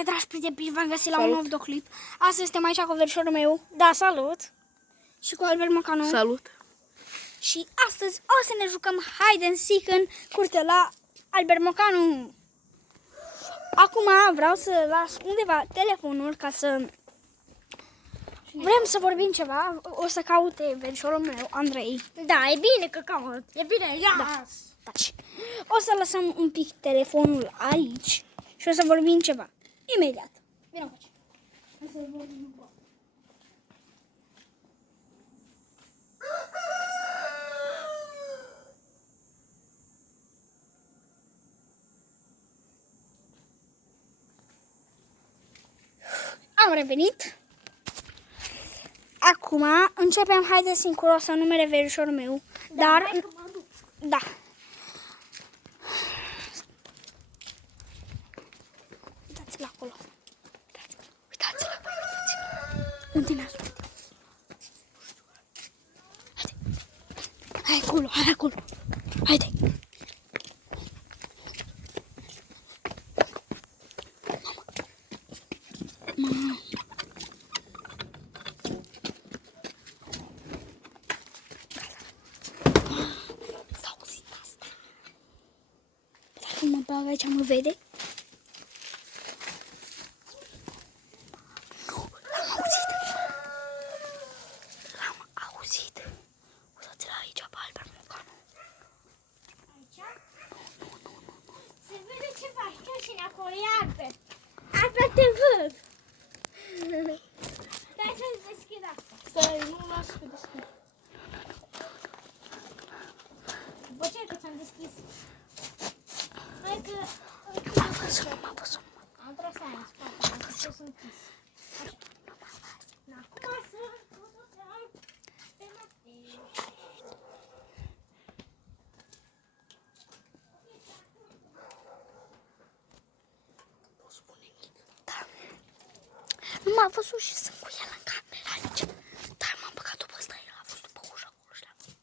Dragi prieteni, bine v-am găsit la un nou videoclip. Astăzi suntem aici cu verișorul meu. Da, salut! Și cu Albert Mocanu. Salut! Și astăzi o să ne jucăm hide and seek în curte la Albert Mocanu. Acum vreau să las undeva telefonul ca să... Vrem să vorbim ceva. O să caute verișorul meu, Andrei. Da, e bine că caut. E bine, ia! Da. Taci. O să lăsăm un pic telefonul aici și o să vorbim ceva. Imediat. Vino aici. Hai să vorbim un pic. Am revenit. Acum începem, haideți singur, o să numere verișorul meu. Dar, da. Uitați-l acolo. Uitați-l acolo, uitați-l. Unde ne ascunde? Haide. Hai acolo, hai acolo. Haide. Mama. S-a auzit asta. Dacă mă bag aici, mă vede? Nu, l-am auzit. L-am auzit. Uitați-l aici pe Albert Mocanu. Aici? Nu. Se vede ceva, știu cine acolo, e Albert. Albert, te văd. Stai să-ți deschid asta. Stai, nu las că deschid. Bă, ce că ți-am deschis? Hai că... M-a văzut. Am tras aia în spate, am fost închis. Așa. Acum să... pe Matei. Da. Nu m-a văzut și sunt cu el în cameră aici. Dar m-am băgat după ăsta, el a fost după ușa acolo și l-a văzut.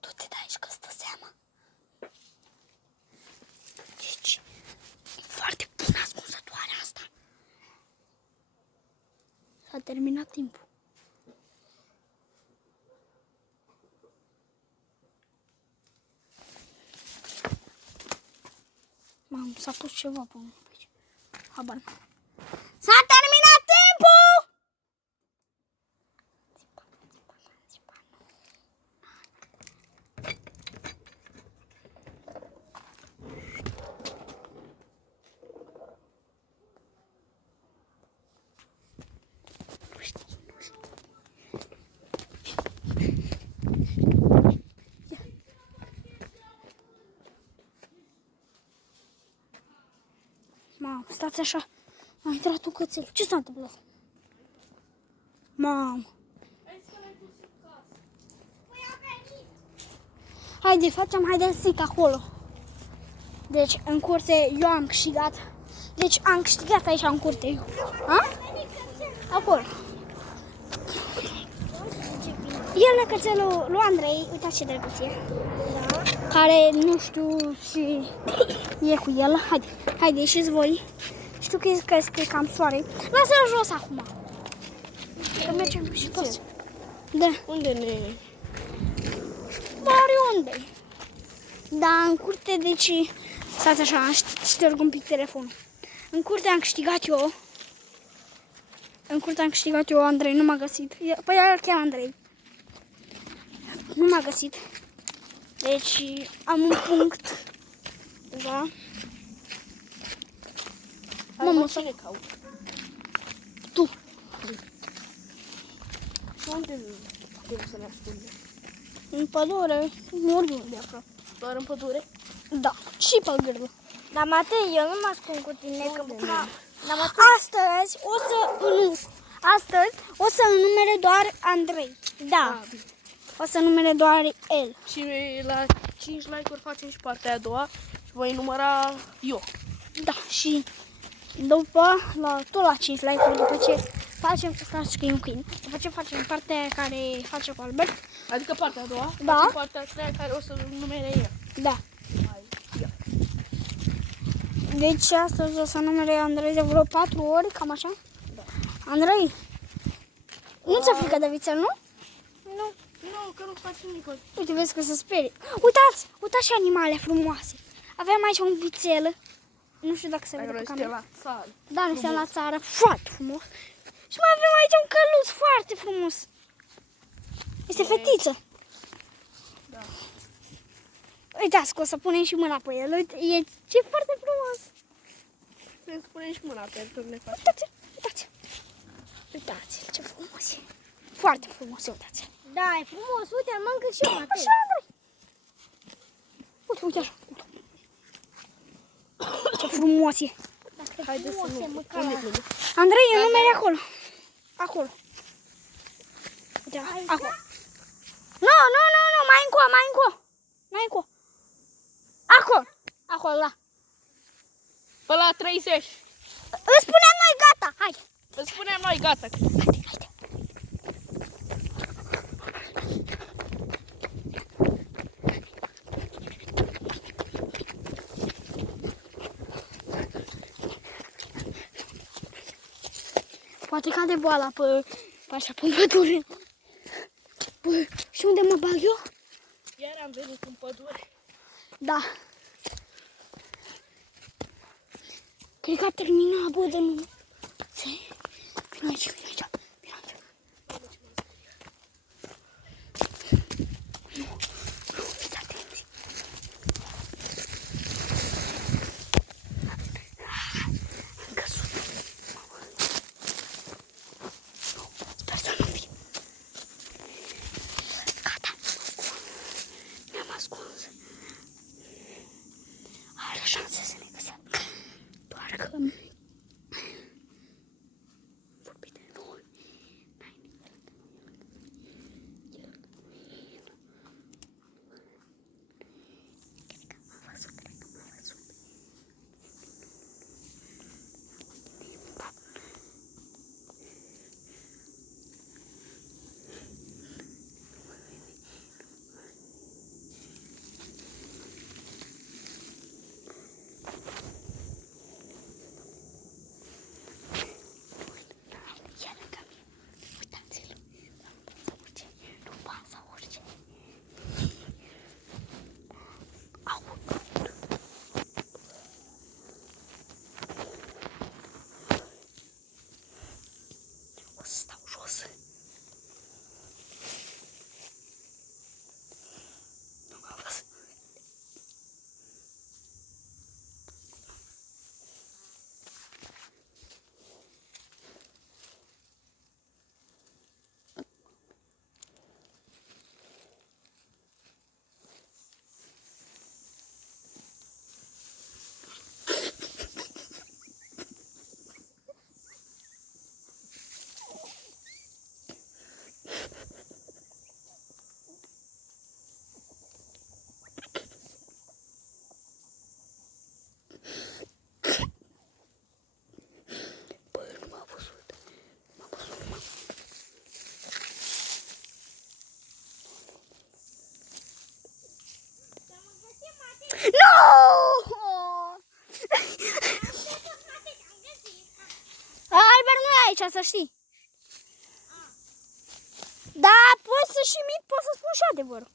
Du-te de aici că stă seama. Deci, e foarte bună ascunsătoarea asta. S-a terminat timpul. Mamă, s-a pus ceva pe mine aici. Habar n-am. S-a terminat timpul! Mamă, stați așa. A intrat un cățel. Ce s-a întâmplat? Mamă. Haide, facem hide and seek acolo. Deci, în curte, eu am câștigat. Deci, am câștigat aici în curte eu. Ha? Acolo. El e cățelul lui Andrei. Uitați ce drăguț e. Da. Care, nu știu, și e cu el. Haide, ieșiți voi. Știu că este cam soare. Lasă-l jos acum. Că mergem și toți. Da. Unde ne... Oriunde. Da, în curte, deci... Stați așa, șterg un pic telefonul. În curte am câștigat eu. Andrei nu m-a găsit. Păi chiar Andrei. Nu m-a găsit. Deci am un punct. Da. Mamă, să le caut. Tu. Și unde putem să ne ascundem? În pădure. Oriunde aproape. Doar în pădure? Da. Și pe gârlă. Dar Matei, eu nu mă ascund cu tine, că... Astăzi o să numere doar Andrei. Da. O să numere doar el. Și la 5 like-uri facem și partea a doua și voi număra eu. Da, și după, tot la 5 like-uri, după ce facem, stați că e un câine, după ce facem partea care face cu Albert. Adică partea a doua, Da. facem partea a treia care o să numere el. Da. Hai, ia. Deci astăzi o să numere Andrei de vreo 4 ori, cam așa? Da. Andrei, nu ți-e frică de vițel, nu? Nu, că nu faci nimic. Uite, vezi că se sperie. Uitați și animale frumoase. Avem aici un vițel. Nu știu dacă se vede pe cameră. la țară. Da, ne suntem la țară, foarte frumos. Și mai avem aici un căluț foarte frumos. Este fetiță. Da. Uitați că o să punem și mâna pe el. Uite, e foarte frumos. Trebuie să punem și mâna pentru că ne faci. Uitați-l, ce frumos e. Foarte frumos, uitați-l. Da, e frumos. Uite, am mâncat și eu, Matei. Așa, Andrei. Uite așa. Ce frumos e. Haideți să nu. măcar. Andrei, e numere acolo. Acolo. Uite, acolo. Nu, mai înco. Acolo. Acolo, da. Pe la 30. Îți spunem noi gata, hai. Îți spunem noi gata. Haide. Poate cade boala pe așa, pe pădure. Bă, și unde mă bag eu? Iar am venit în pădure. Da. Cred că a terminat, bă, de nu. Vino aici. Nu, fiți atenți. Am căzut. Sper să nu fie. Gata, ne-am ascuns. Are șanse să ne găsească. Doar că... vorbi de noi. Cred că m-a văzut. Ia lângă mine. Uitați-l. Nu pasă orice. Aud. O să stau jos. Nu m-a văzut. Bă, nu m-a văzut. Nu! Albert nu e aici, să știi. Da, poți să și mit, pot să spun și adevărul.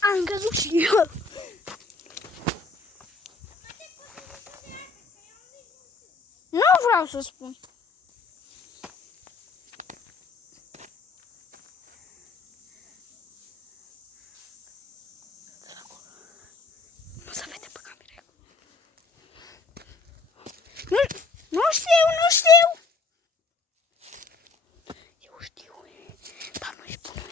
Am căzut și eu. Nu vreau să spun. Nu se vede pe cameră. Nu știu. Eu știu, dar nu-i spun.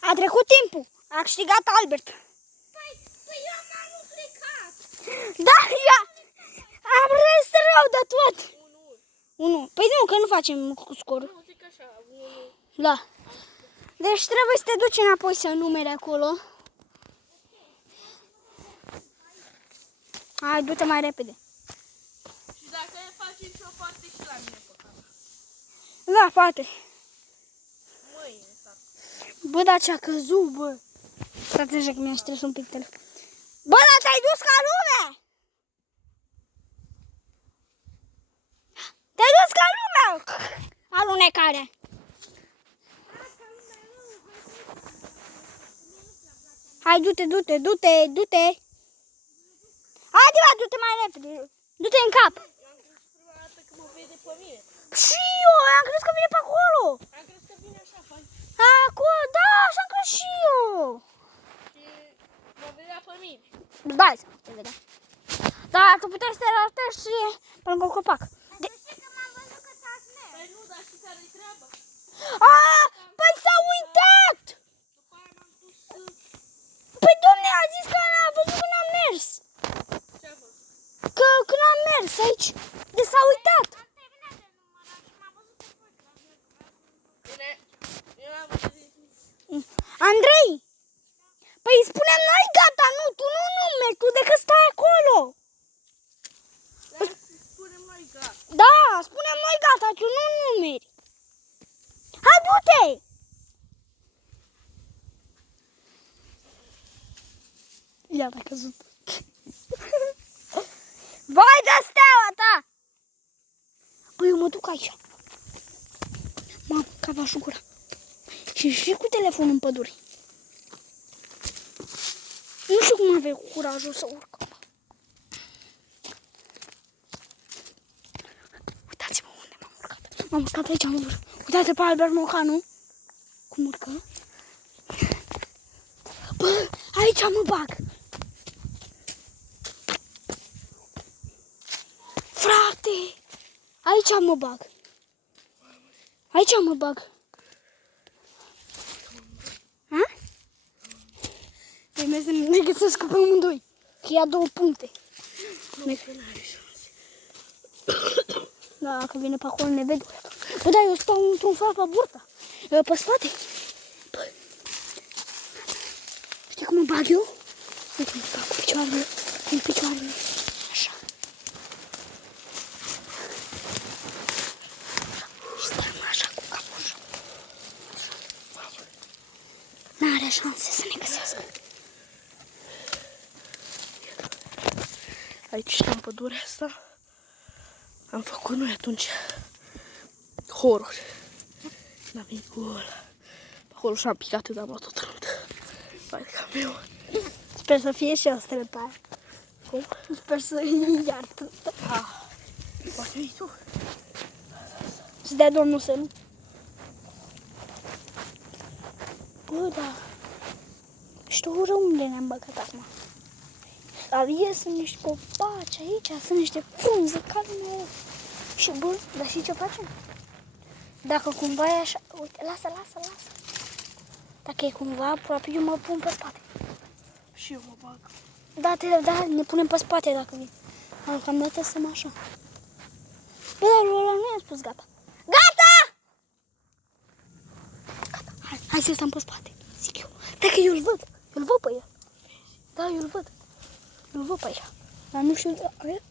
A trecut timpul. A câștigat Albert. Păi eu am plecat. Da, am râs rău de tot. 1. Păi nu, că nu facem cu scorul. Nu, zic așa, 1. Da. Deci trebuie să te duci înapoi să numere acolo. Hai, du-te mai repede. Și dacă facem și o Da, poate. Mâine, tata. Bă, dar ce-a căzut, bă. Frate, așa că mi-a șters un pic telefon. Bă, dar te-ai dus ca lumea! Te-ai dus ca lumea! Alunecare. Hai, du-te, du-te, du-te, du-te. Haide, bă, du-te mai repede. Du-te în cap. Eu am crezut prima dată că mă vede pe mine. Și eu am crezut că vine pe acolo. Am crezut că vine așa, pai. Acolo, da, așa am crezut și eu. Și mă vedea pe mine. Îți dai seama, te vedea. Da, tu puteai să te ratezi și pe lângă copac. Păi nu, dar și care-i treaba? Păi s-a uitat! După aia m-am dus... Păi domne, a zis că a văzut când am mers. Ce-a văzut? Că când am mers aici, de s-a uitat. Bine, eu n-am văzut nici. Andrei, păi spunem noi gata, nu, tu nu numeri, tu decât stai acolo. Dar să spunem noi gata. Da, spunem noi gata, tu nu numeri. Hai, du-te! Ia, m-ai căzut. Vai de steaua ta! Păi eu mă duc aici. Mamă, ca v-aș gura. Și cu telefonul în pădure. Nu știu cum avea curajul să urcă. Uitați-mă unde m-am urcat. M-am urcat aici, am urcat. Uitați-te pe Albert Mocanu. Cum urcă? Bă, aici mă bag. Frate! Aici mă bag. Aici mă bag. Ha? Păi merg să ne găsesc pe amândoi. Că ia 2 puncte. Da, dacă vine pe acolo ne vede. Bă, da, eu stau într-un fel pe burta. Pe spate. Bă. Știi cum mă bag eu? Uite, mă bag cu picioarele. Cu picioarele. Așa. Și stăm așa cu capul așa. N-are șanse să ne găsească. Aici, în pădurea asta, am făcut noi atunci horror. N-am venit cu ăla. Acolo și-am picat, dar m-a tot rând. Vai de cap meu. Sper să fie și ostrele pe aia. Cum? Sper să iartă. Poate vii tu. Și dea domnul să nu. Bă, da. Știu rău unde ne-am băgat acum. Adică sunt niște copaci aici, sunt niște frunze calme. Și bă, dar și ce facem? Dacă cumva e așa, uite, lasă. Dacă e cumva aproape, eu mă pun pe spate. Și eu mă bag. Da, ne punem pe spate dacă vin. Deocamdată stăm așa. Bă, dar ăla nu i-am spus gata. Gata! Gata, hai să stăm pe spate, zic eu. Dacă eu îl văd pe el. Da, eu îl văd. Eu îl văd pe aici. Dar nu știu, aia?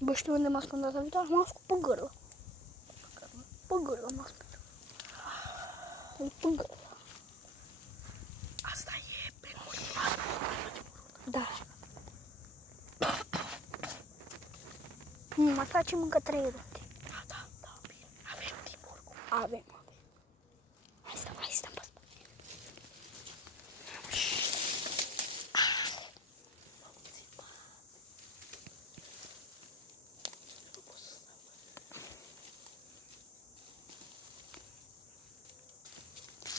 Bă, știu unde m-a ascuns data viitoare? M-a ascuns pe gârlă. Pe gârlă m-a ascuns. Pe gârlă. Asta e pe motivat. Da. Mai facem încă 3 runde. Da, bine. Avem timp oricum. Avem. Hai stăm pe spate.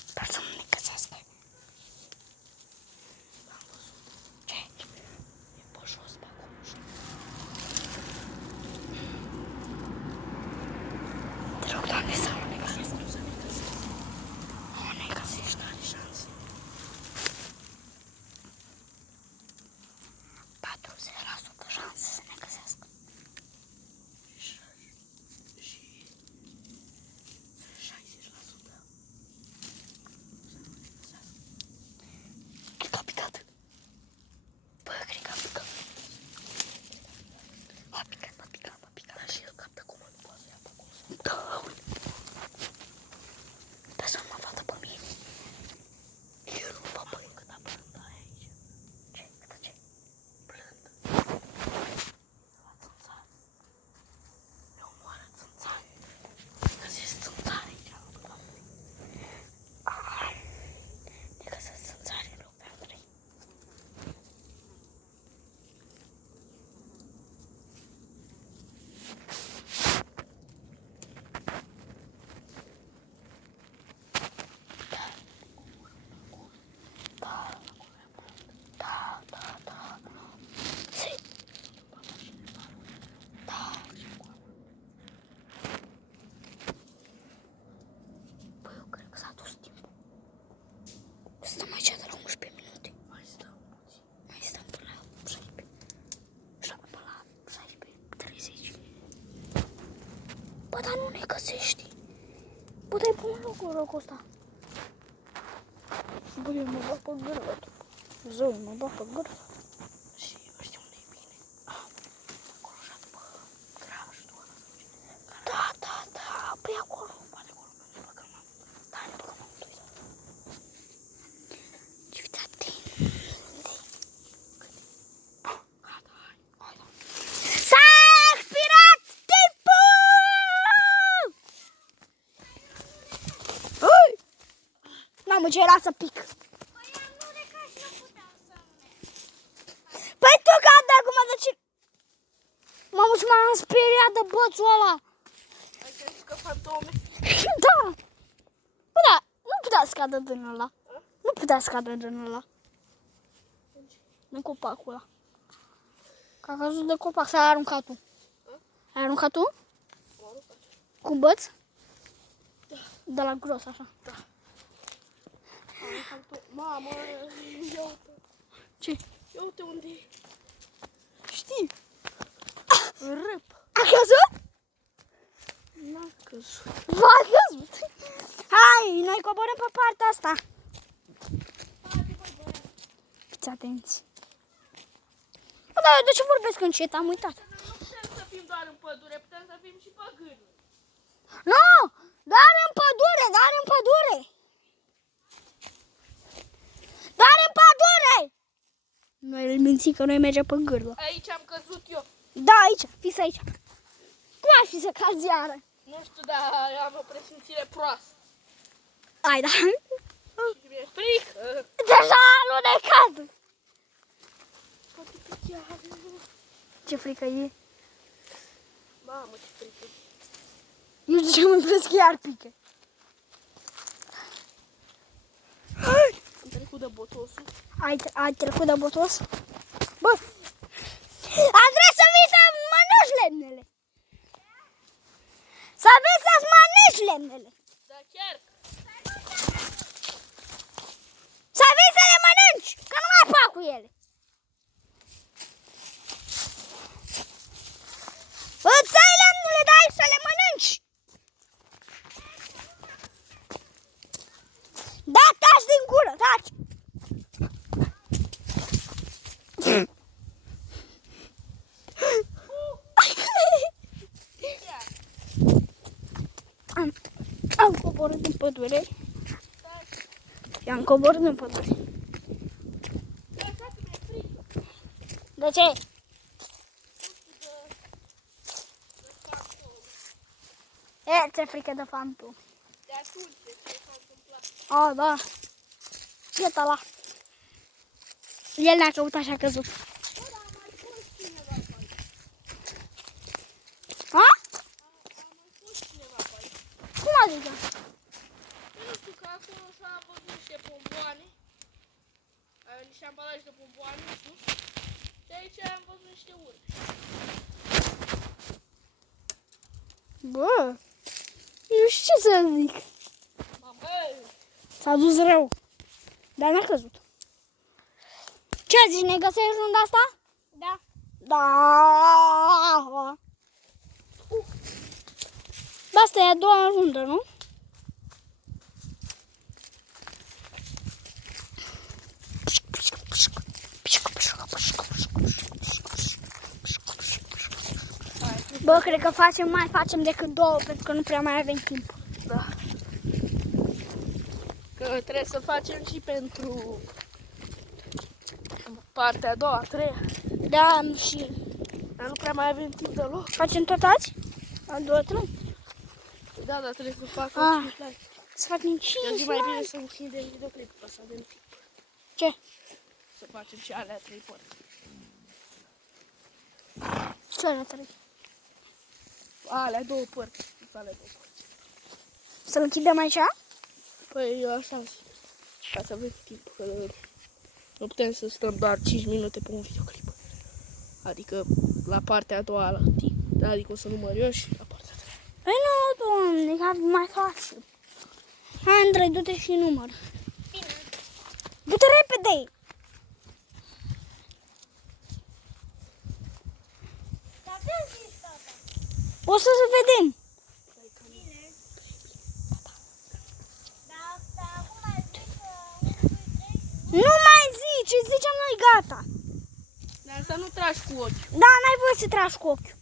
Sper să nu ne găsească. Am văzut. Ce? E pe jos, pe acolo. Te rog, Doamne, să nu ne găsească. Nu ne găsești, n-are șanse. 40% șanse să ne găsească. Și 60%. Cred că a picat. Bă, cred că a picat. Bă, dar nu ne găsești. Bă, dai pun locul ăsta. Bă, eu mă bag pe gârlă. Zău, mă bag pe gârlă. Și eu știu unde e bine. Acolo așa după grajdul ăla. Da, păi acolo. Poate acolo ne băgăm. Da, ne băgăm amândoi. Ce fiți atenți. Gata, hai. S-a expirat timpul! Hai! Mamă, ce era să pic. Păi tu gata acum de ce? Mamă, ce m-am speriat de bățul ăla. Ai crezut că fantome? Da. Bă, da, nu putea să cadă din ăla. Nu putea să cadă din ăla. Din copacul ăla. Că a căzut de copac, s-a aruncat tu. Ai aruncat tu? Cu băț? Da. De la gros, așa. Da. Mamă, ia uite. Ce? Ia uite unde e. Știi? Râp. A căzut? N-a căzut. V-a căzut. Hai, noi coborăm pe partea asta. Fiți atenți. Bă, dar de ce vorbesc încet? Am uitat. Nu putem să fim doar în pădure, putem să fim și pe gârlă. Nu! Dar în pădure, dar în pădure! Dar în pădure! Noi îl minți că noi mergem pe gârlă. Aici am căzut eu. Da, aici, fiți aici. Cum ar fi să cazi iară? Nu știu, dar am o presimțire proastă. Ai, da. Și mi-e frică. Deja alunecat! Poate că chiar. Ce frică e? Mamă, ce frică. Nu știu ce mă crezi că iar pică. Am trecut de botosul. Ai trecut de botos? Bă! Andrei, să vii să mănânci lemnele! Să vii să-ți mănânci lemnele! Da, chiar. Să vii să le mănânci! Că nu mai fac cu ele! Îți ai lemnele, dai să le mănânci! Da, taci din gură, taci! Am coborât în pădure. Și am coborât în pădure. De ce? E, ți-e frică de fantom. De atunci, ce s-a întâmplat? A, da. Iată la. El ne-a căutat și a căzut. Ha? Cum adică? Nu știu că acolo și-a văzut niște bomboane. Niște ambalaje de bomboane, nu știu. Și aici am văzut niște urme. Bă, eu știu ce să zic. Mamă! S-a dus rău. Dar n-a căzut. Ce zici, ne găsești runda asta? Da. Da. Da, asta e a doua rundă, nu? Bă, cred că mai facem decât două, pentru că nu prea mai avem timp. Da. Că trebuie să facem și pentru partea a doua, a treia. Da, și Dar nu prea mai avem timp deloc. facem tot azi? A doua, trei? Da, dar trebuie să facem Ah. 5 like. Să facem Eu 5 zic mai bine like. să închidem videoclipul, ca să avem timp. Ce? Să facem și alea 3 părți. Ce le trei? Alea 2 părți. Alea 2 părți. Să-l închidem aici? Păi eu așa zic. Ca să avem timp. Că nu putem să stăm doar 5 minute pe un videoclip. Adică la partea a doua la timp. Adică o să număr eu și la partea a treia. Păi nu, doamne, că ar fi mai facil. Hai, Andrei, du-te și număr. Du-te repede! O să vedem. ce zicem noi, gata. Dar să nu tragi cu ochi. Da, n-ai voie să tragi cu ochiul.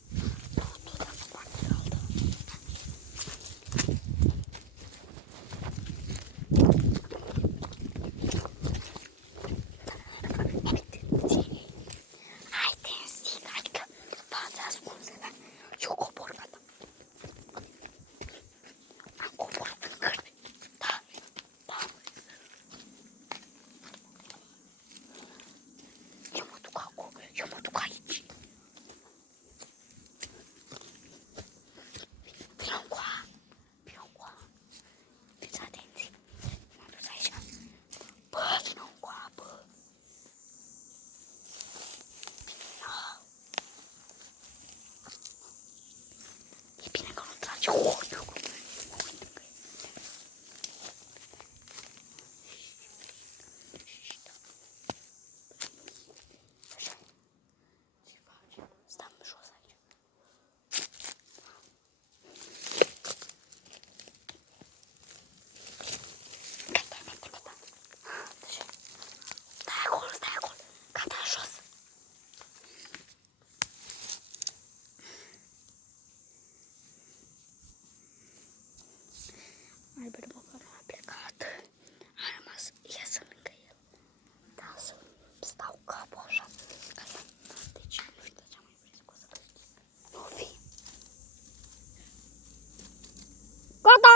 Albert Bocan a plecat, a rămas, iasă lângă el, da, să stau capul așa, gata, deci nu știu de ce am mai friscos să găsiți, nu fi, gata!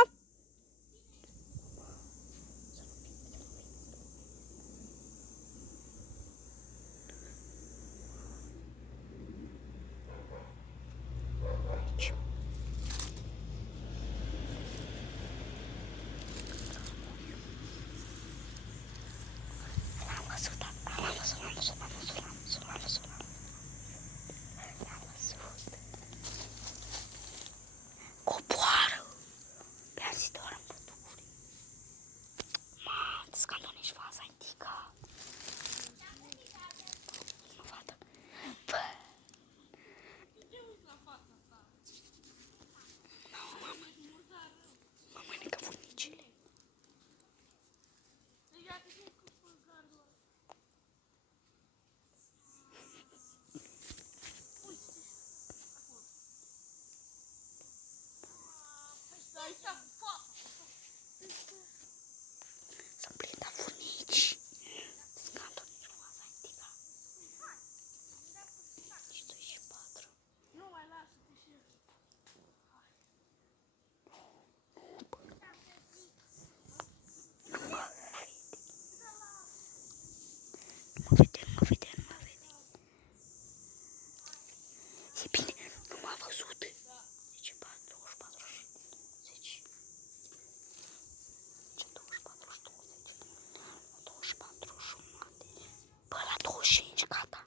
Coboară! Pe-a zis doar în pădure. Mamă, scandonești faza antică. Nu vadă. Bă! Mamă, mă mănâncă furnicile. Să-mi prindă furnici. Scandonești faza antică. Și 24. Nu mai lasă-te și eu. Mă vede. E bine, nu m-a văzut. Deci 24 și 10. 24 și 20. 24 jumate. Bă, la 25, gata.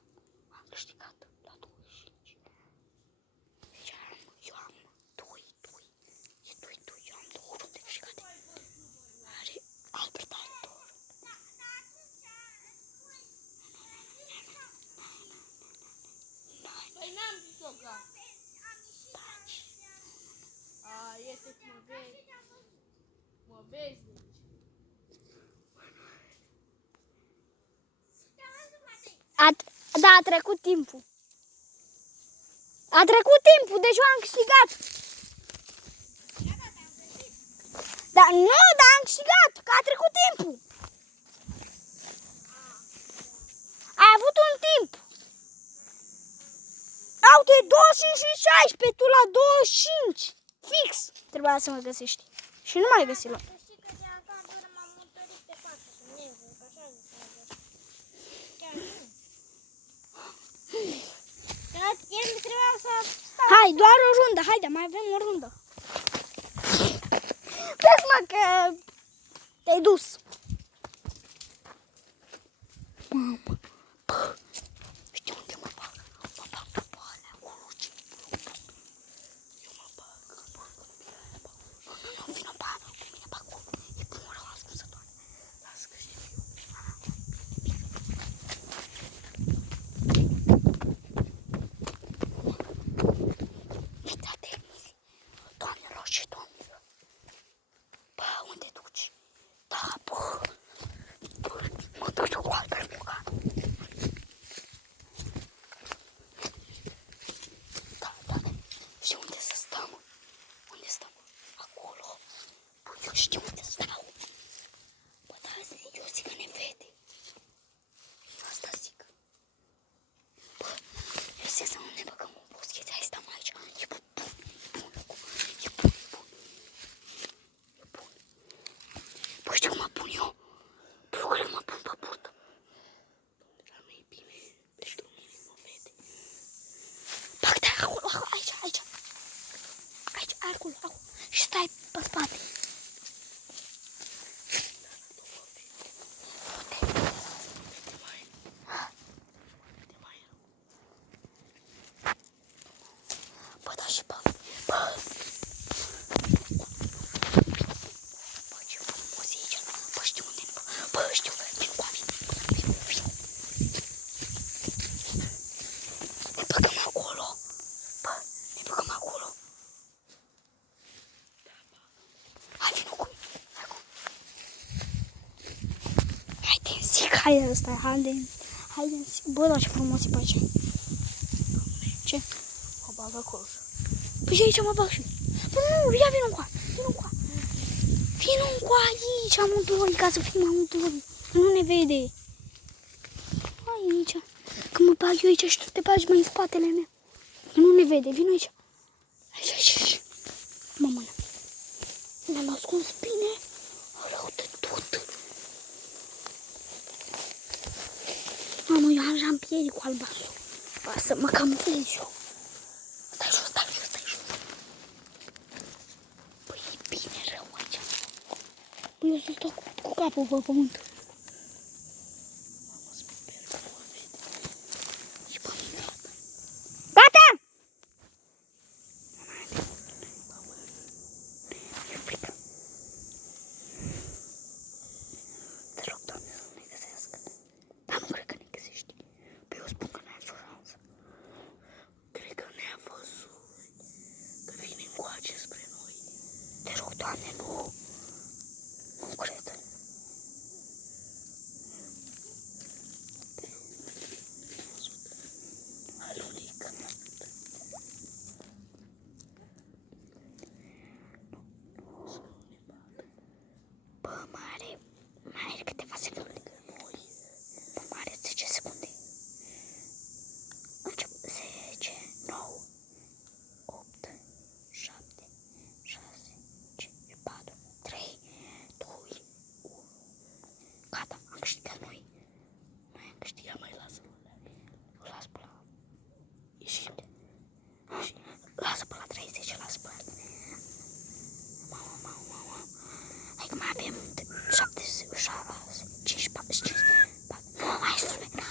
Am câștigat la 25. Deci eu am 2. E 2. Eu am 2 runde câștigate. Are Albert are 2. Păi n-am zis-o, gata. A, este că mă vezi. Mă vezi, deci. Da, a trecut timpul. A trecut timpul, deci eu am câștigat. Da, nu, dar am câștigat, că a trecut timpul. Ai avut un timp. Uite, 25 și 16, tu la 25. Fix. Trebuia să mă găsești. Și nu mai găsi la. Să știi că de acasă m-am mutărit pe față, că nervul, că așa zic. Chiar nu. Dar el trebuia să stau. Hai, doar o rundă, haide, mai avem o rundă. Vezi, mă, că te-ai dus. Mamă, bă, știi unde mă bag? Mă bag după alea cu ruci. Eu mă bag, nu vină pe aia, cu mine pe acolo. E primul rău ascunsătoare. Lasă că știu eu. Uite-te, doamnelor și domnilor. Bă, unde duci? Da, bă, mă duc eu cu Albert Bocan. zic să nu ne băgăm în boscheți, hai stăm aici. E bun, e bun. Păi știi cum mă pun eu? Tu nu cred că mă pun pe burtă. Dar nu e bine, deci lumini mă vede. Bag-te acolo, aici. Aici, acolo. Și stai pe spate. Bă, da și bă. Bă, ce frumos e aici. Bă, știu unde ne bă. Bă, știu, vin cu vin. Ne băgăm acolo. Bă, ne băgăm acolo. Hai, vină cu mine. Haide în zic, haide ăsta, haide în zic. Bă, da, ce frumos e pe aici. Ce? O bag acolo. Păi și aici mă bag și eu. Bă, nu, ia vină încoa. Vină încoa aici, amândoi, ca să fim amândoi. Nu ne vede. Hai aici. Când mă bag eu aici și tu te bagi mai în spatele meu. Nu ne vede, vină aici. Aici. Mă mână. Ne-am ascuns bine. Rău de tot. Mamă, eu am jampieri cu albastru. Ba, să mă camuflez eu. Stai jos. Păi e bine rău aici. Păi eu să stau cu capul pe pământ. Mamă, sper că mă vede. Și pe mine. Gata! E frică. Te rog, Doamne, să nu ne găsească. Dar nu cred că ne găsești. Păi eu spun că n-ai nicio șansă. Cred că ne-a văzut. Că vine încoace spre noi. Te rog, Doamne, nu. Nu cred. Alunică. Bă, mai are câteva secunde. Bă, mai are 10 secunde. Început 10, 9, 8, 7, 6, 5, 4, 3, 2, 1. Gata, am câștigat noi. Noi am câștigat, mai lasă-l. O las pe la... Ieșim. Lasă pe la 30, lasă pe la... Mamă. Hai că mai avem 7, 6, 5, 4, 5, 4. Nu mai spune.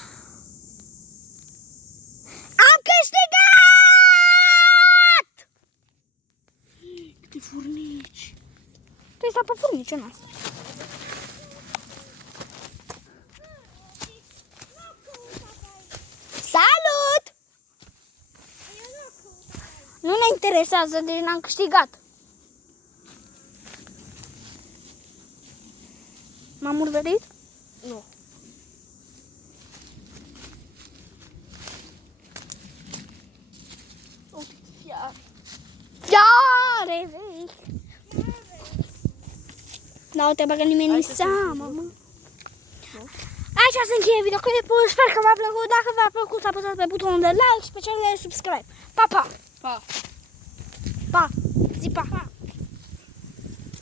Am câștigat! Câte furnici. Tu stai pe furnici, în asta. Salut! Nu ne interesează, deci n-am câștigat. M-am murdărit? Nu. Uite, fiar. Fiare vechi! Da, o te bagă nimeni în seamă, mă. Aici se încheie videoclipul, sper că v-a plăcut. Dacă v-a plăcut, apăsați pe butonul de like și pe cel de subscribe. Pa, pa! Pa. Pa! Zi pa!